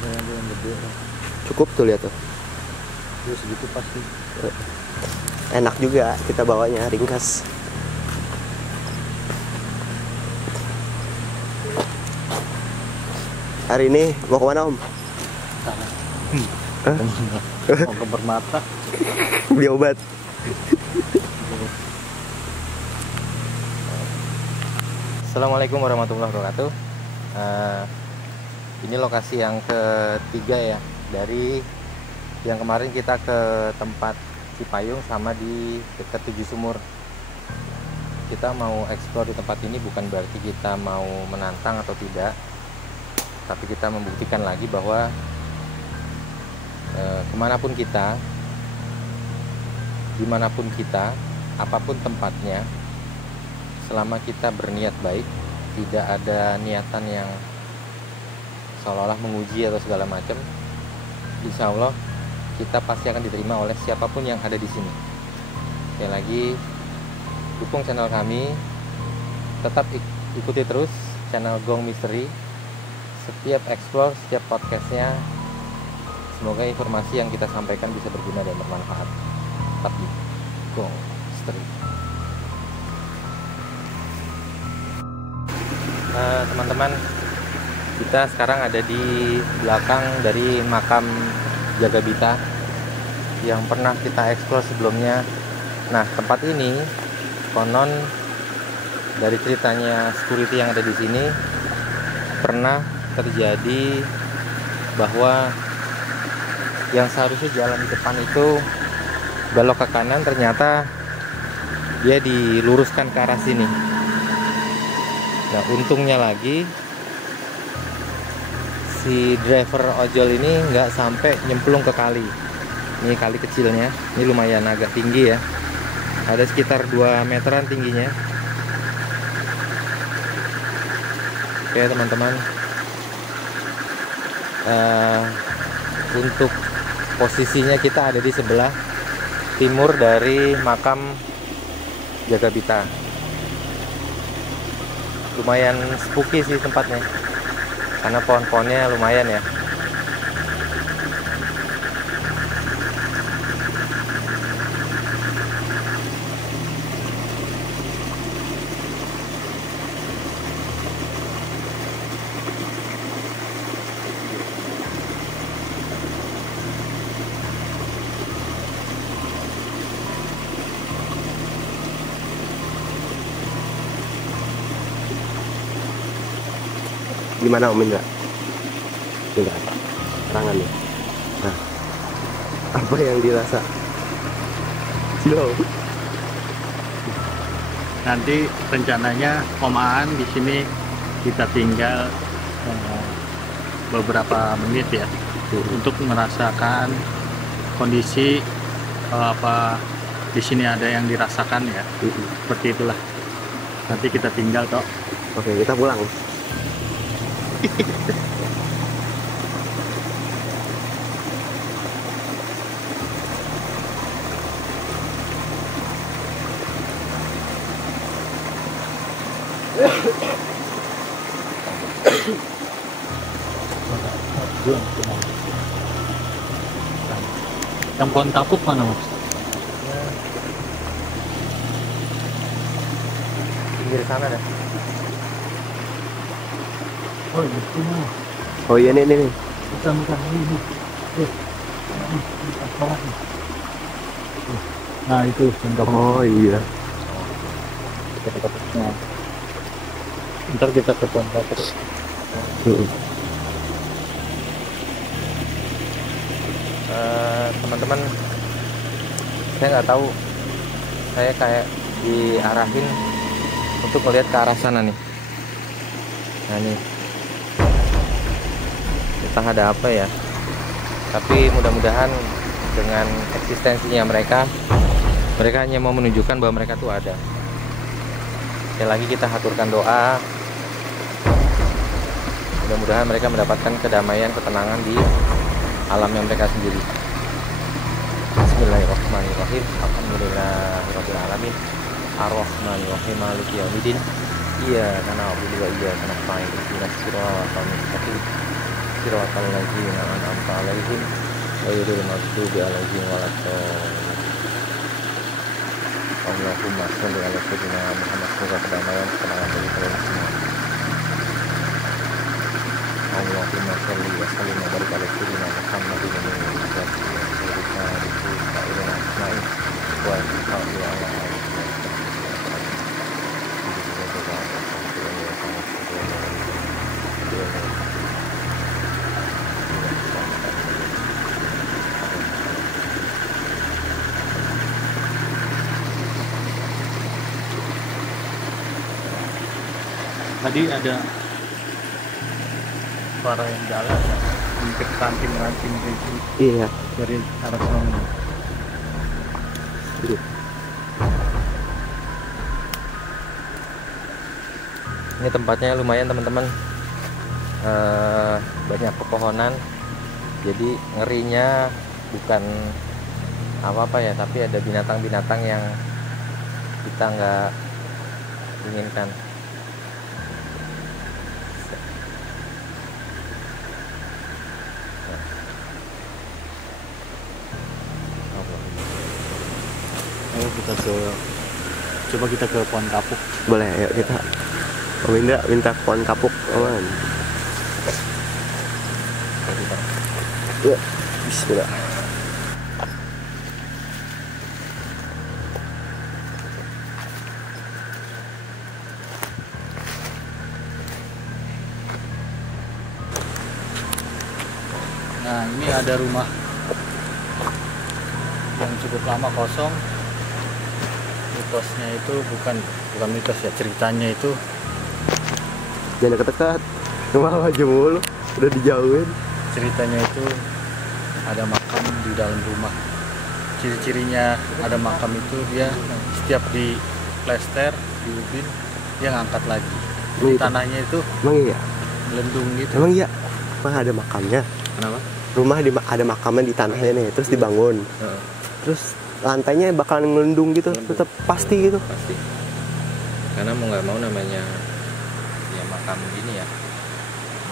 yang gede. Cukup tuh, lihat tuh. Ya segitu pasti. Enak juga kita bawanya, ringkas. Hari ini mau kemana, Om? Hah? Mau ke Permata. Beli obat. Assalamualaikum warahmatullahi wabarakatuh. Ini lokasi yang ketiga ya, dari yang kemarin kita ke tempat Cipayung sama di dekat Tujuh Sumur. Kita mau eksplor di tempat ini bukan berarti kita mau menantang atau tidak, tapi kita membuktikan lagi bahwa kemanapun kita, dimanapun kita, apapun tempatnya, selama kita berniat baik, tidak ada niatan yang seolah-olah menguji atau segala macam, insya Allah kita pasti akan diterima oleh siapapun yang ada di sini. Sekali lagi, dukung channel kami, tetap ikuti terus channel Gong Misteri, setiap explore, setiap podcastnya. Semoga informasi yang kita sampaikan bisa berguna dan bermanfaat. Tetap di Gong Misteri. Teman-teman, kita sekarang ada di belakang dari makam Jagabita yang pernah kita eksplor sebelumnya. Nah, tempat ini konon dari ceritanya security yang ada di sini pernah terjadi bahwa yang seharusnya jalan di depan itu belok ke kanan, ternyata dia diluruskan ke arah sini. Nah, untungnya lagi si driver ojol ini nggak sampai nyemplung ke kali. Ini kali kecilnya, ini lumayan agak tinggi ya, ada sekitar 2 meteran tingginya. Oke teman-teman, untuk posisinya kita ada di sebelah timur dari makam Jagabita. Lumayan spooky sih tempatnya, karena pohon-pohonnya lumayan ya. Gimana, Om Indra? Enggak, serangan ya. Nah, apa yang dirasa? Slow. Nanti rencananya Om Aan di sini kita tinggal beberapa menit ya, untuk merasakan kondisi apa di sini ada yang dirasakan ya. Seperti itulah. Nanti kita tinggal toh. Oke, kita pulang. Yang pohon kapuk mana, Mas? Pinggir sana dah. Oh, itu mah. Oh iya, nih. Bukan ini. Nah, itu pohon kapuk. Oh iya. Nah, ntar kita ke pohon kapuk. Teman-teman, saya nggak tahu, saya kayak diarahin untuk melihat ke arah sana nih. Nah nih, entah ada apa ya, tapi mudah-mudahan dengan eksistensinya mereka hanya mau menunjukkan bahwa mereka tuh ada. Sekali lagi kita haturkan doa, mudah-mudahan mereka mendapatkan kedamaian, ketenangan di alamnya mereka sendiri. Bismillahirrahmanirrahim. Alhamdulillahirabbil alamin. Ar-Rahmanirrahim. Maliki yaumiddin. Iyyaka na'budu wa iyyaka nasta'in. Ihdinas siratal mustaqim. siratal ladzina an'amta 'alaihim ghairil maghdubi 'alaihim waladdallin. Allahumma sholli ala sayyidina Muhammad. Semoga kedamaian ketenangan bagi kalian semua. Allahumma sholli wa sallim wa barik ala sayyidina Muhammadin wa ala alihi wa Tadi ada suara yang jalan ya, hampir ranting gitu Iya. dari arah sana. Ini tempatnya lumayan teman-teman, banyak pepohonan, jadi ngerinya bukan apa-apa ya, tapi ada binatang-binatang yang kita nggak inginkan. Ayo coba kita ke pohon kapuk. Boleh, ayo kita. Om Indra minta pohon kapuk. Aman. Ya, bismillah. Nah, ini ada rumah yang cukup lama kosong. Mitosnya itu bukan mitos ya, ceritanya itu Jangan deket-deket. Rumah aja mulu. Udah dijauhin. ceritanya itu ada makam di dalam rumah. Ciri-cirinya ada makam itu dia setiap di plester, diubin, dia ngangkat lagi. Gitu. Tanahnya itu Emang iya? melendung gitu. Emang iya? Emang ada makamnya? Kenapa? Rumah ada makamnya di tanahnya nih, terus dibangun. Terus lantainya bakalan ngelendung gitu, Ngelendung. tetap pasti gitu. Pasti, karena mau nggak mau namanya ya makam gini ya,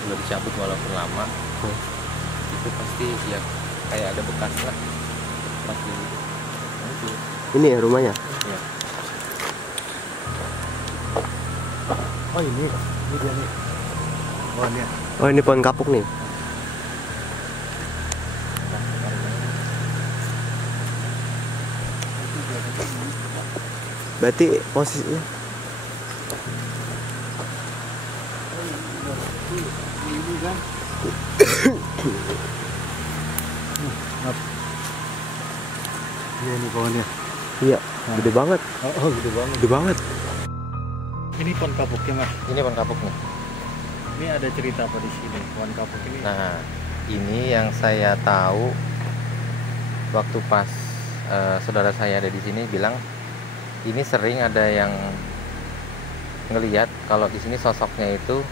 udah dicabut walaupun lama, itu pasti ya kayak ada bekas lah, pasti. Ini ya rumahnya. Ya. Oh ini dia nih. Oh ini. Oh ini pohon kapuk nih. Berarti posisinya Ini kan. Iya ini pohonnya. iya, gede banget. Oh gede banget. Gede banget. Ini pohon kapuknya mas. Ini pohon kapuk nih. Ini ada cerita apa di sini? Pohon kapuk ini. Nah, ini yang saya tahu waktu pas saudara saya ada di sini bilang ini sering ada yang ngelihat kalau di sini sosoknya itu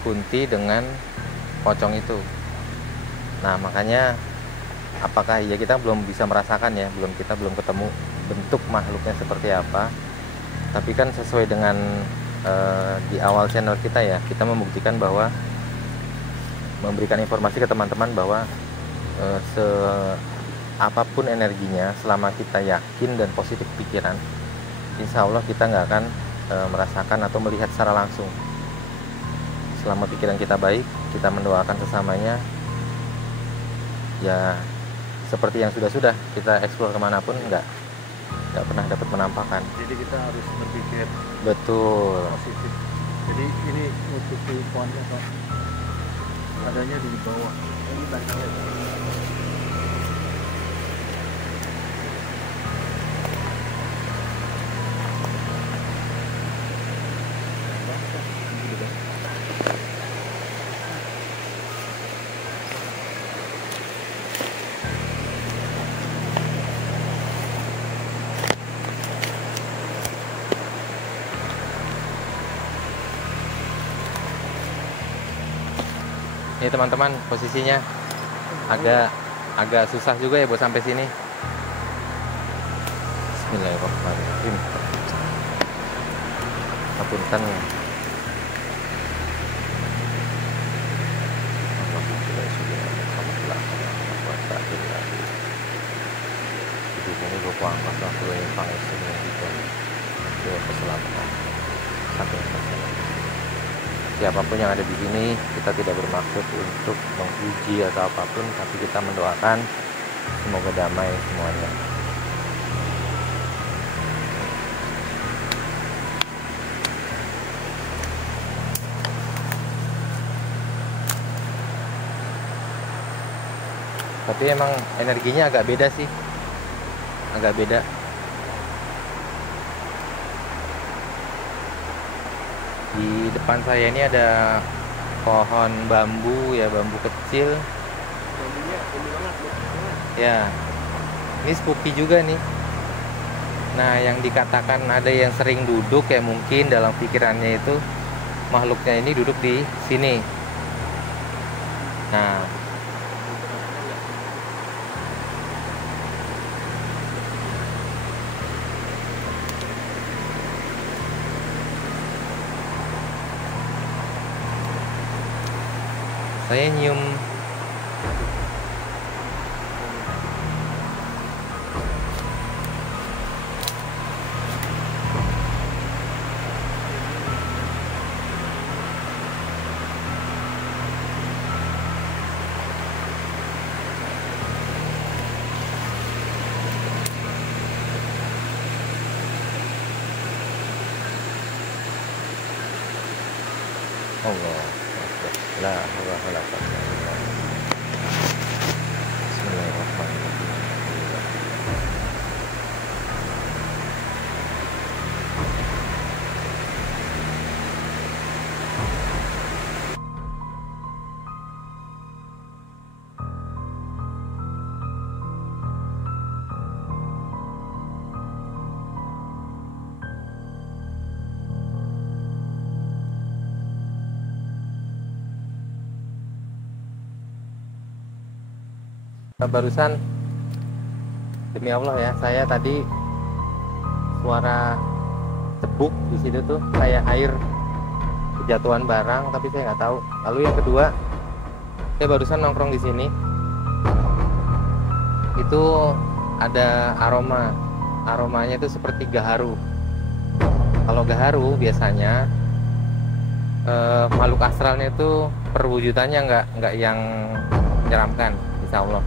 Kunti dengan pocong itu. Nah, makanya apakah ya kita belum bisa merasakan ya, kita belum ketemu bentuk makhluknya seperti apa. Tapi kan sesuai dengan di awal channel kita ya, kita membuktikan bahwa memberikan informasi ke teman-teman bahwa apapun energinya, selama kita yakin dan positif pikiran, insya Allah kita nggak akan merasakan atau melihat secara langsung. Selama pikiran kita baik, kita mendoakan sesamanya, ya seperti yang sudah kita eksplor kemanapun nggak pernah dapat penampakan. Jadi kita harus berpikir Betul. positif. Jadi ini untuk si pohonnya Pak, adanya di bawah. Ini batangnya. Ini teman-teman posisinya agak susah juga ya buat sampai sini. Bismillahirrahmanirrahim. Hapunten. waktu informasi gitu untuk keselamatan 100%. Siapapun yang ada di sini, kita tidak bermaksud untuk menguji atau apapun, tapi kita mendoakan semoga damai semuanya. Tapi emang energinya agak beda sih, agak beda. Di depan saya ini ada pohon bambu ya, bambu kecil. Bambunya ini banget. Ya, ini spooky juga nih. Nah, yang dikatakan ada yang sering duduk ya, mungkin dalam pikirannya itu makhluknya ini duduk di sini. Nah, saya nyium Allah. La haula wala quwwata illa billah. Bismillahirrahmanirrahim. Barusan demi Allah ya, saya tadi suara cebuk di situ tuh kayak air kejatuhan barang, tapi saya nggak tahu. Lalu yang kedua, saya barusan nongkrong di sini, itu ada aromanya itu seperti gaharu. Kalau gaharu biasanya makhluk astralnya itu perwujudannya nggak yang menyeramkan, insya Allah.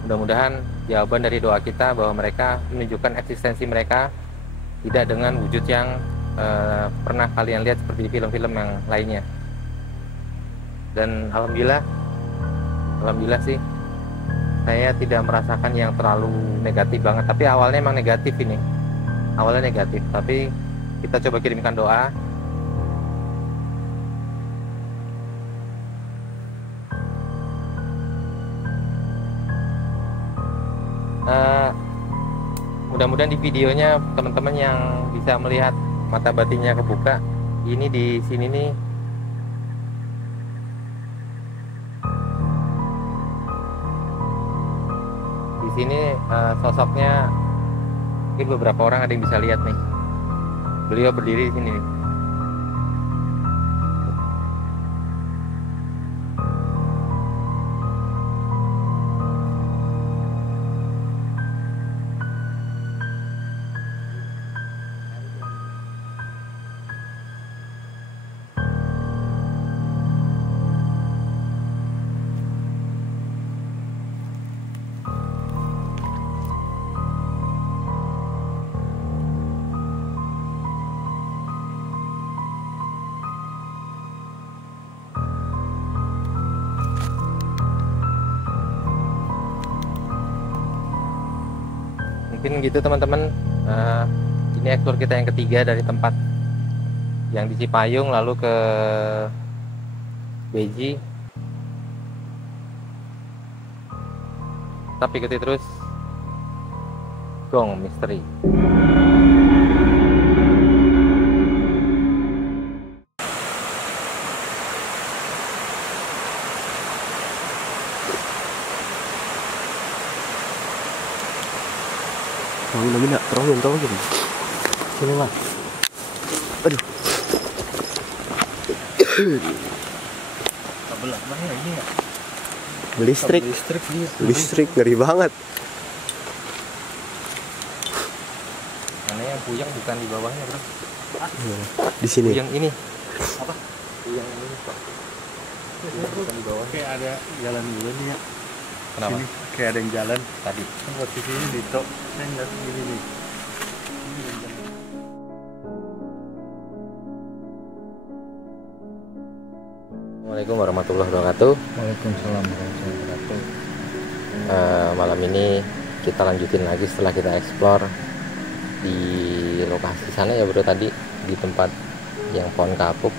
Mudah-mudahan jawaban dari doa kita bahwa mereka menunjukkan eksistensi mereka tidak dengan wujud yang pernah kalian lihat seperti di film-film yang lainnya. Dan alhamdulillah sih saya tidak merasakan yang terlalu negatif banget. Tapi awalnya emang negatif ini, awalnya negatif. Tapi kita coba kirimkan doa. Mudah-mudahan di videonya teman-teman yang bisa melihat mata batinnya kebuka. Ini di sini nih, di sini sosoknya mungkin beberapa orang ada yang bisa lihat nih. Beliau berdiri di sini nih. Mungkin gitu teman-teman. Ini eksplor kita yang ketiga dari tempat yang di Cipayung lalu ke Beji. Tetap ikuti terus Gong Misteri. Tolongin. Sini lah. Aduh. Kabel apa ya ini ya? Listrik. Listrik ngeri banget. Puyang bukan di bawahnya, bro. Di sini. Puyang ini. Apa? Puyang ini, Pak. Bukan di bawahnya. Kayak ada jalan dulu nih ya. Kenapa? Sini kayak ada yang jalan. Tadi. Kan posisi ini di tok. Saya ngeliat gini nih. Ini yang jalan. Assalamualaikum warahmatullahi wabarakatuh. Waalaikumsalam warahmatullahi wabarakatuh. Malam ini kita lanjutin lagi setelah kita explore di lokasi sana ya bro, tadi di tempat yang pohon kapuk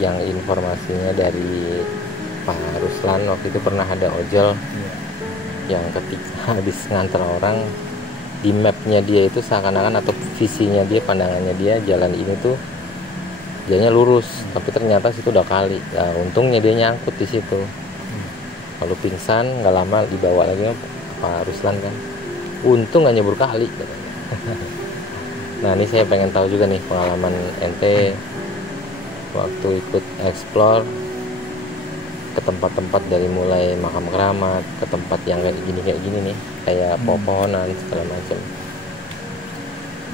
yang informasinya dari Pak Ruslan waktu itu pernah ada ojol yang ketika habis nganter orang di mapnya dia itu seakan-akan atau visinya dia, pandangannya dia jalan ini tuh jadinya lurus, tapi ternyata situ udah kali. Nah, untungnya dia nyangkut di situ. Kalau pingsan nggak lama dibawa lagi Pak Ruslan kan. Untung nggak nyebur kali. Nah ini saya pengen tahu juga nih pengalaman ente waktu ikut explore ke tempat-tempat dari mulai makam keramat ke tempat yang kayak gini nih, kayak pepohonan segala macam.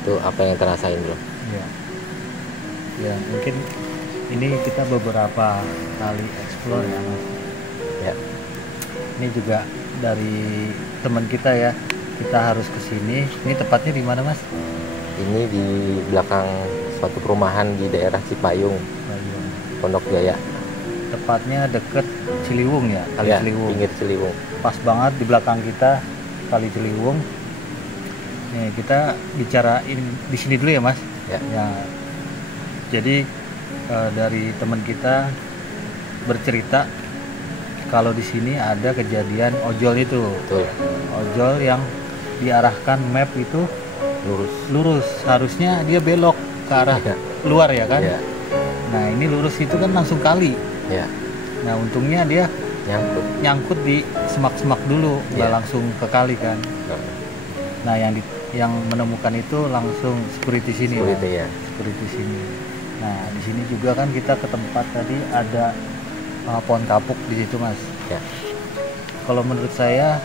Itu apa yang terasain bro? Ya mungkin ini kita beberapa kali explore ya mas. Ya. Ini juga dari teman kita ya. Kita harus ke sini. Ini tepatnya di mana mas? Ini di belakang suatu perumahan di daerah Cipayung, Pondok Jaya. Tepatnya deket Ciliwung ya, Kali Ya, Ciliwung. pinggir Ciliwung. Pas banget di belakang kita Kali Ciliwung. Nih kita bicarain di sini dulu ya mas. Ya. Jadi dari teman kita bercerita kalau di sini ada kejadian ojol itu. Betul. Ojol yang diarahkan map itu lurus. Harusnya dia belok ke arah Ya. luar ya kan. Ya. Nah ini lurus itu kan langsung kali. Ya. Nah untungnya dia Nyangkut. di semak-semak dulu, nggak Ya. langsung ke kali kan. Nah yang menemukan itu langsung security sini. Security ya. Security sini. Nah di sini juga kan kita ke tempat tadi ada pohon kapuk di situ mas. Ya. Kalau menurut saya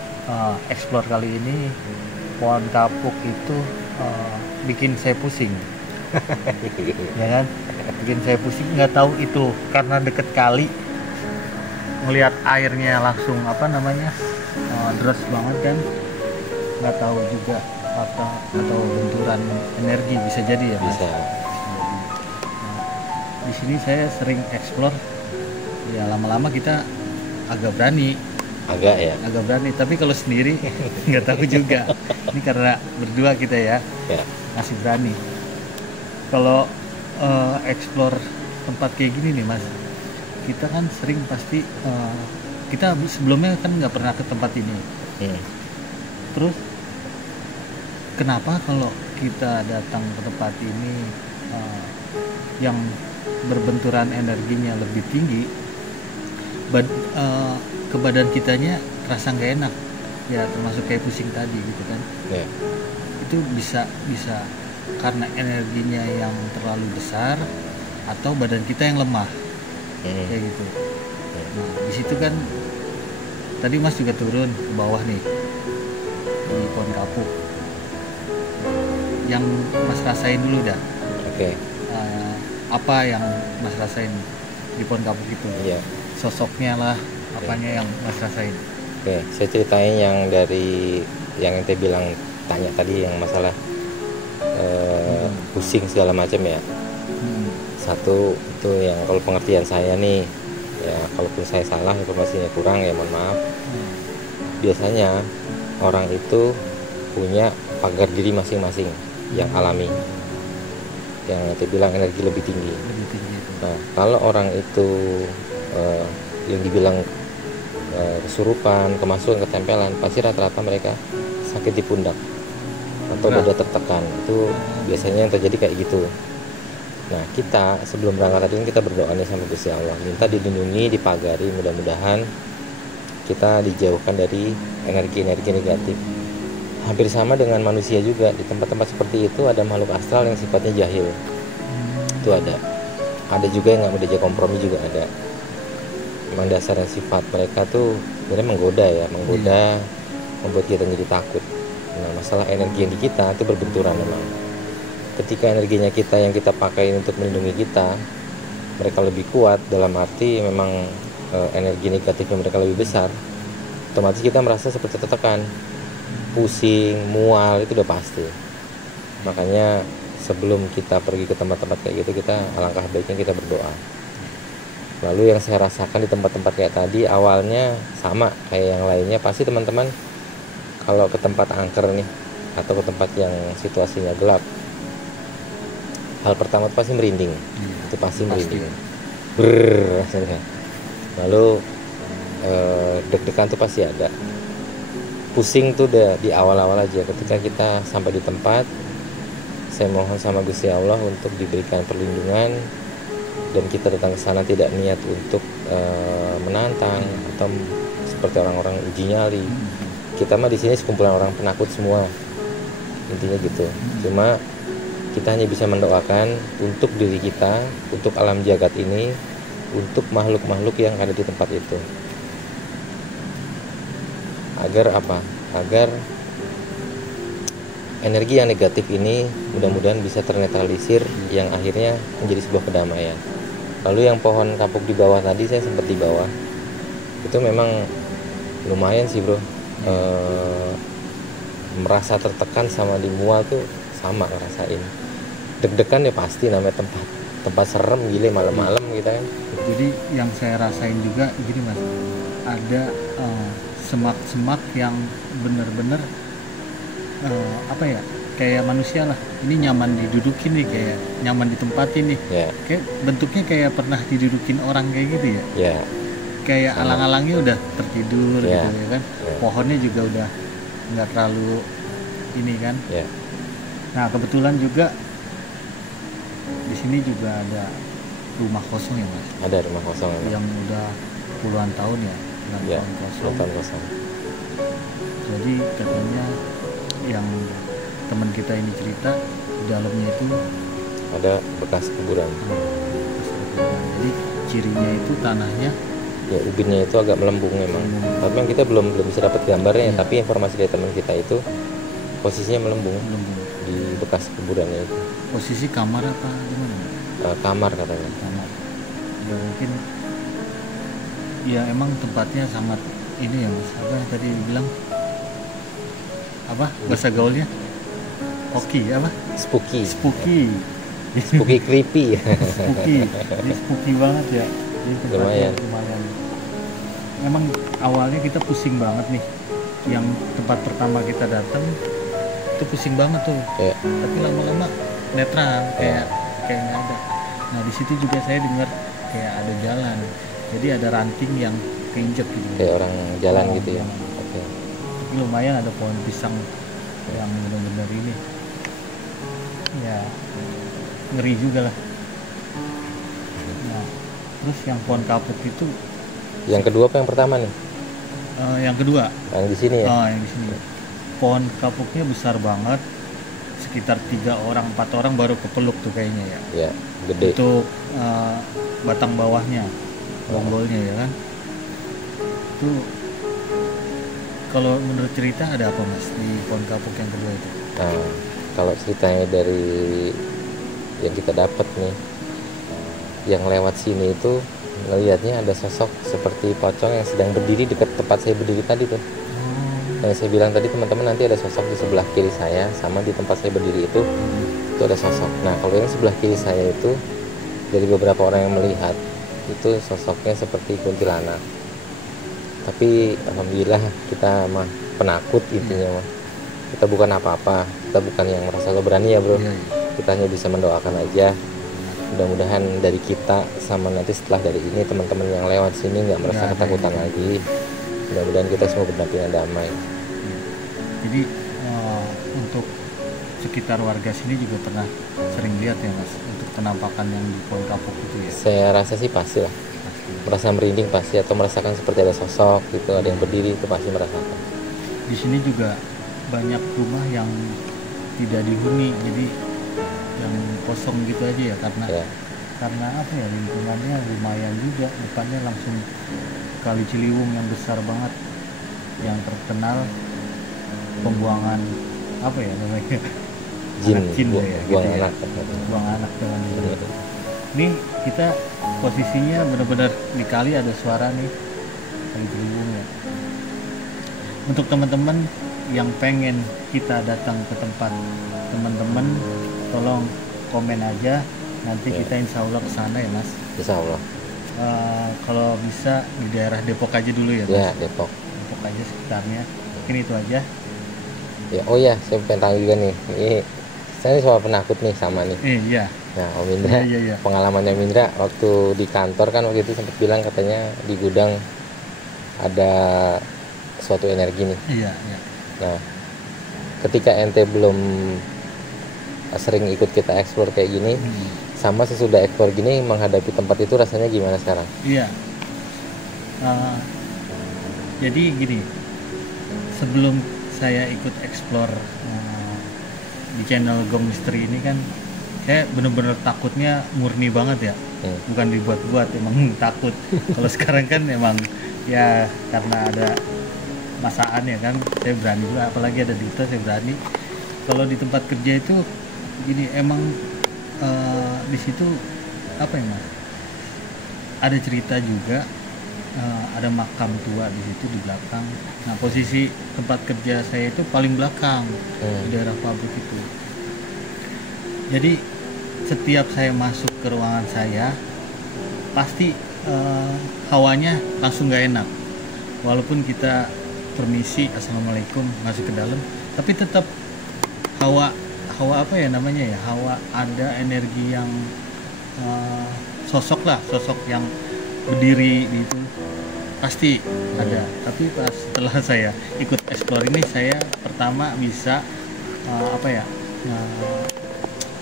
explore kali ini pohon kapuk itu bikin saya pusing. Ya kan, bikin saya pusing, nggak tahu itu karena deket kali, ngelihat airnya langsung deras banget kan, nggak tahu juga atau benturan energi bisa jadi ya mas. Bisa. Di sini saya sering explore, ya lama-lama kita agak berani, tapi kalau sendiri nggak tahu juga. Ini karena berdua kita ya. Masih berani. Kalau explore tempat kayak gini nih mas, kita kan sering pasti kita sebelumnya kan nggak pernah ke tempat ini. Terus kenapa kalau kita datang ke tempat ini yang berbenturan energinya lebih tinggi, ke badan kitanya terasa nggak enak ya, termasuk kayak pusing tadi gitu kan. Itu bisa karena energinya yang terlalu besar atau badan kita yang lemah kayak gitu. Nah di situ kan tadi mas juga turun ke bawah nih di pohon kapuk, yang mas rasain dulu dah. Apa yang mas rasain di pohon kapuk itu? Sosoknya lah, apanya yang mas rasain? Saya ceritain yang dari yang ente bilang tanya tadi, yang masalah pusing segala macam ya. Satu itu yang kalau pengertian saya nih ya, kalaupun saya salah informasinya kurang ya mohon maaf. Biasanya orang itu punya pagar diri masing-masing yang alami, yang ente bilang energi lebih tinggi. Nah kalau orang itu yang dibilang kesurupan, kemasukan, ketempelan, pasti rata-rata mereka sakit di pundak atau dada tertekan. Itu biasanya yang terjadi kayak gitu. Nah kita sebelum berangkat tadi kita berdoa nih sama Gusti Allah, minta dilindungi, dipagari, mudah-mudahan kita dijauhkan dari energi-energi negatif. Hampir sama dengan manusia juga, di tempat-tempat seperti itu ada makhluk astral yang sifatnya jahil. Itu ada juga yang nggak mau diajak kompromi juga ada. Memang dasarnya sifat mereka tuh sebenarnya menggoda, membuat kita jadi takut. Nah, masalah energi yang di kita itu berbenturan memang. Ketika energinya kita yang kita pakai untuk melindungi kita, mereka lebih kuat, dalam arti memang energi negatifnya mereka lebih besar, otomatis kita merasa seperti tertekan, pusing, mual, itu udah pasti. Makanya sebelum kita pergi ke tempat-tempat kayak gitu, kita alangkah baiknya kita berdoa. Lalu yang saya rasakan di tempat-tempat kayak tadi, awalnya sama kayak yang lainnya. Pasti teman-teman kalau ke tempat angker nih, atau ke tempat yang situasinya gelap, hal pertama itu pasti merinding. Itu pasti merinding. Brrrr, rasanya. Lalu deg-degan tuh pasti ada. Pusing tuh udah di awal-awal aja. Ketika kita sampai di tempat, saya mohon sama Gusti Allah untuk diberikan perlindungan, dan kita datang ke sana tidak niat untuk menantang atau seperti orang-orang uji nyali. Kita mah di sini sekumpulan orang penakut semua, intinya gitu. Cuma kita hanya bisa mendoakan untuk diri kita, untuk alam jagat ini, untuk makhluk-makhluk yang ada di tempat itu. Agar apa? Agar energi yang negatif ini mudah-mudahan bisa ternetralisir, yang akhirnya menjadi sebuah kedamaian. Lalu yang pohon kapuk di bawah tadi, saya sempat di bawah, itu memang lumayan sih bro. Merasa tertekan sama dimual tuh sama ngerasain. Deg-degan ya pasti, namanya tempat serem gile malam-malam gitu kan. Jadi yang saya rasain juga gini mas, ada semak-semak yang bener-bener apa ya, kayak manusia lah. Ini nyaman didudukin nih, kayak nyaman ditempatin nih. Kayak bentuknya kayak pernah didudukin orang kayak gitu ya. Kayak alang-alangnya udah tertidur gitu ya kan. Pohonnya juga udah nggak terlalu ini kan. Nah kebetulan juga di sini juga ada rumah kosong ya mas. Ada rumah kosong yang udah puluhan tahun ya. Tahun kosong. Jadi katanya yang teman kita ini cerita, di dalamnya itu ada bekas kuburan. Jadi cirinya itu tanahnya ya, ubinnya itu agak melembung memang. Tapi memang kita belum bisa dapat gambarnya. Tapi informasi dari teman kita itu posisinya melembung. Di bekas kuburannya itu. Posisi kamar apa gimana? Kamar katanya. Kamar. Ya mungkin ya emang tempatnya sangat ini ya mas. Apa yang tadi bilang? Apa bahasa gaulnya? Oki apa? Spooky. Spooky Creepy. Jadi spooky banget ya. Jadi lumayan. Memang awalnya kita pusing banget nih. Yang tempat pertama kita datang itu pusing banget tuh. Tapi lama-lama netral, kayak nggak ada. Nah di situ juga saya dengar kayak ada jalan. Jadi ada ranting yang keinjek gitu. Kayak orang jalan gitu ya. Tapi lumayan ada pohon pisang yang benar-benar ini. Ya ngeri juga lah. Nah, terus yang pohon kapuk itu yang kedua apa yang pertama nih? Yang kedua. Yang di sini ya? Yang di sini. Pohon kapuknya besar banget, sekitar 3 orang 4 orang baru kepeluk tuh kayaknya ya. Ya, gede. Untuk batang bawahnya, bonggolnya ya kan. Itu kalau menurut cerita ada apa mas di pohon kapuk yang kedua itu? Nah, kalau ceritanya dari yang kita dapat nih, yang lewat sini itu ngelihatnya ada sosok seperti pocong yang sedang berdiri dekat tempat saya berdiri tadi tuh. Yang saya bilang tadi teman-teman, nanti ada sosok di sebelah kiri saya, sama di tempat saya berdiri itu ada sosok. Nah kalau yang sebelah kiri saya itu, dari beberapa orang yang melihat itu sosoknya seperti kuntilanak. Tapi alhamdulillah kita mah penakut intinya mah. Kita bukan apa-apa, kita bukan yang merasa berani ya bro. Kita hanya bisa mendoakan aja. Mudah-mudahan dari kita sama nanti setelah dari ini teman-teman yang lewat sini nggak merasa ketakutan lagi. Mudah-mudahan kita semua berdampingan damai. Jadi untuk sekitar warga sini juga pernah sering lihat ya mas, untuk penampakan yang di pohon kapuk itu ya? Saya rasa sih pasti lah. Merasa merinding pasti, atau merasakan seperti ada sosok gitu, ada yang berdiri, itu pasti merasakan. Di sini juga banyak rumah yang tidak dihuni, jadi yang kosong gitu aja ya, karena apa ya, lingkungannya lumayan juga, depannya langsung Kali Ciliwung yang besar banget, yang terkenal pembuangan apa ya namanya, Jin, anak jin ya, buang gitu anak. buang anak dengan itu. Ini kita posisinya benar-benar di kali, ada suara nih lagi terhubung ya. Untuk teman-teman yang pengen kita datang ke tempat teman-teman, tolong komen aja, nanti kita insya Allah ke sana ya Mas. Insya Allah. Kalau bisa di daerah Depok aja dulu ya Mas. Ya, Depok. Depok aja sekitarnya. Mungkin itu aja. Ya, oh ya, saya pengen tahu juga nih. Ini saya soal penakut nih sama nih. Iya. Nah, Om Indra, Iya. pengalamannya Om Indra waktu di kantor kan waktu itu sempat bilang katanya di gudang ada suatu energi nih. Iya. Nah, ketika ente belum sering ikut kita explore kayak gini, sama sesudah explore gini menghadapi tempat itu rasanya gimana sekarang? Iya. Jadi gini, sebelum saya ikut explore di channel Gong Misteri ini kan, saya bener-bener takutnya murni banget ya, bukan dibuat-buat, emang takut. Kalau sekarang kan emang ya karena ada masaan ya kan, saya berani juga, apalagi ada Dito saya berani. Kalau di tempat kerja itu gini, emang di situ apa ya Mas, ada cerita juga, ada makam tua di situ di belakang. Nah, posisi tempat kerja saya itu paling belakang di daerah pabrik itu. Jadi setiap saya masuk ke ruangan saya, pasti hawanya langsung nggak enak. Walaupun kita permisi, assalamualaikum, masuk ke dalam, tapi tetap hawa apa ya namanya ya, hawa, ada energi yang sosok yang berdiri di itu pasti ada. Tapi pas setelah saya ikut explore ini, saya pertama bisa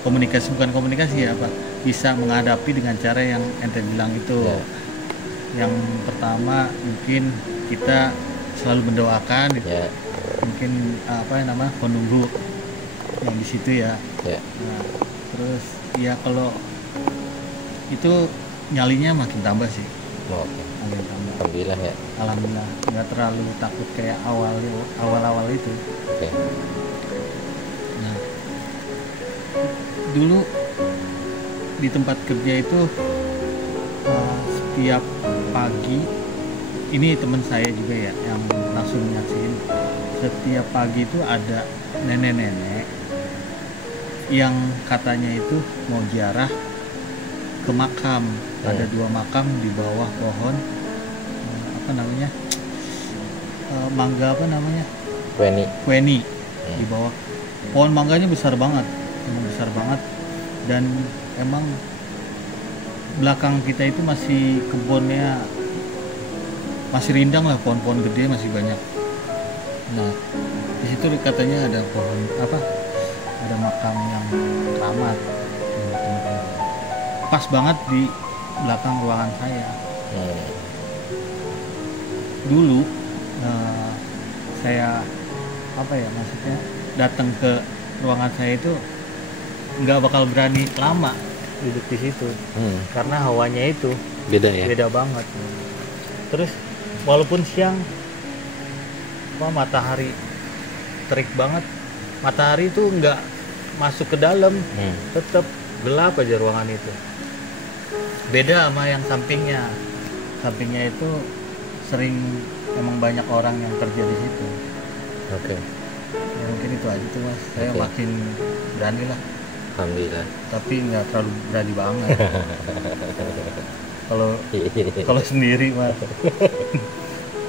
komunikasi ya, bisa menghadapi dengan cara yang ente bilang itu. Yang pertama mungkin kita selalu mendoakan gitu. Mungkin penunggu yang di situ ya. Nah, terus ya kalau itu nyalinya makin tambah sih. Makin tambah. Alhamdulillah ya. Alhamdulillah, nggak terlalu takut kayak awal itu. Nah, dulu di tempat kerja itu setiap pagi, ini teman saya juga ya yang langsung nyaksiin, setiap pagi itu ada nenek-nenek yang katanya itu mau ziarah ke makam. Ada 2 makam di bawah pohon mangga Weni. Di bawah pohon mangganya besar banget, dan emang belakang kita itu masih kebunnya masih rindang lah, pohon-pohon gede masih banyak. Nah, di situ katanya ada pohon ada makam yang keramat, pas banget di belakang ruangan saya. Dulu saya maksudnya datang ke ruangan saya itu nggak bakal berani lama duduk di situ, karena hawanya itu beda banget. Terus walaupun siang matahari terik banget, matahari itu nggak masuk ke dalam, tetap gelap aja ruangan itu. Beda sama yang sampingnya itu sering emang banyak orang yang kerja di situ. Ya, mungkin itu aja tuh Mas, saya makin berani lah. Alhamdulillah. Tapi nggak terlalu berani banget. Kalau sendiri Mas.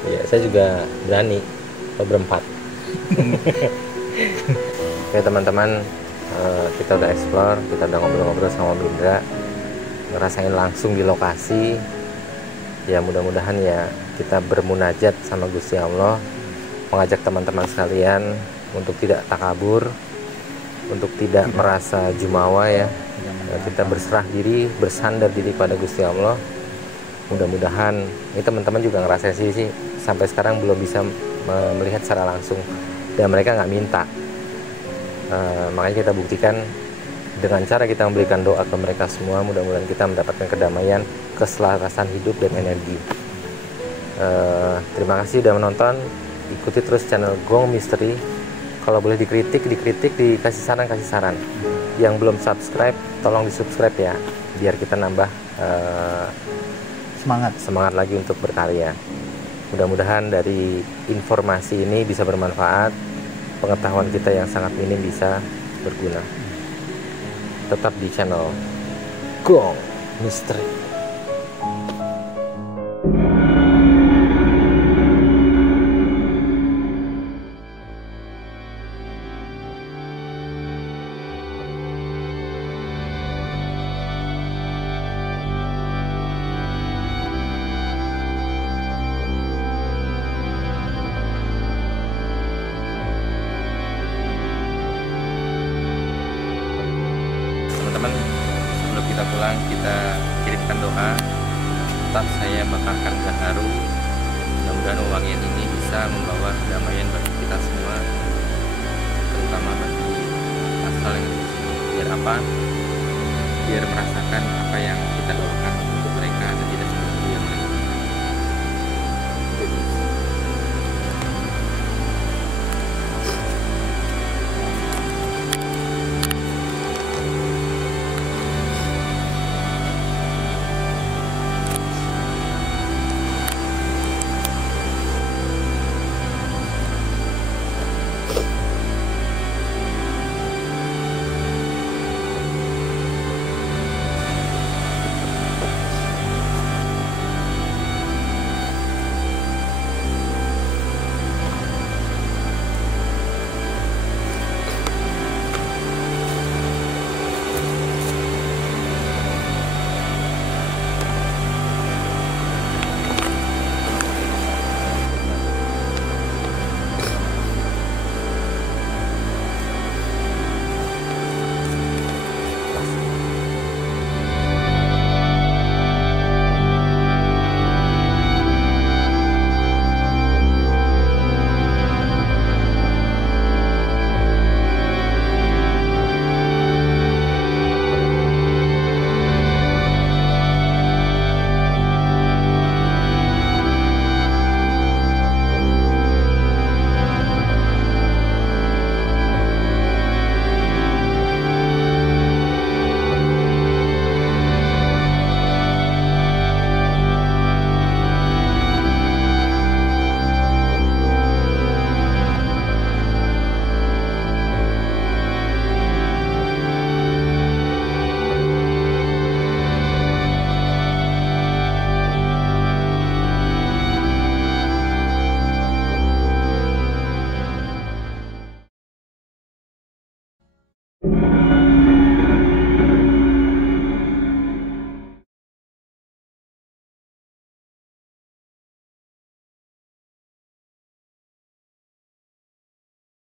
Ya, saya juga berani. Kita berempat. Oke teman-teman, kita udah explore, kita udah ngobrol-ngobrol sama Indra, ngerasain langsung di lokasi. Ya mudah-mudahan ya kita bermunajat sama Gusti Allah, mengajak teman-teman sekalian untuk tidak takabur, untuk tidak merasa jumawa ya. Kita berserah diri, bersandar diri pada Gusti Allah. Mudah-mudahan ini teman-teman juga ngerasain sih sampai sekarang belum bisa melihat secara langsung, dan mereka nggak minta. Makanya kita buktikan dengan cara kita memberikan doa ke mereka semua. Mudah-mudahan kita mendapatkan kedamaian, keselarasan hidup dan energi. Terima kasih sudah menonton. Ikuti terus channel Gong Misteri. Kalau boleh dikritik, dikasih saran. Yang belum subscribe, tolong di subscribe ya, biar kita nambah semangat lagi untuk berkarya. Mudah-mudahan dari informasi ini bisa bermanfaat, pengetahuan kita yang sangat minim bisa berguna. Tetap di channel Gong Misteri. Teman-teman, sebelum kita pulang, kita kirimkan doa. Tetap saya bakarkan gaharu. Mudah-mudahan wangian ini bisa membawa kedamaian bagi kita semua, terutama bagi asal yang di sini. Biar apa? Biar merasakan apa yang kita doakan untuk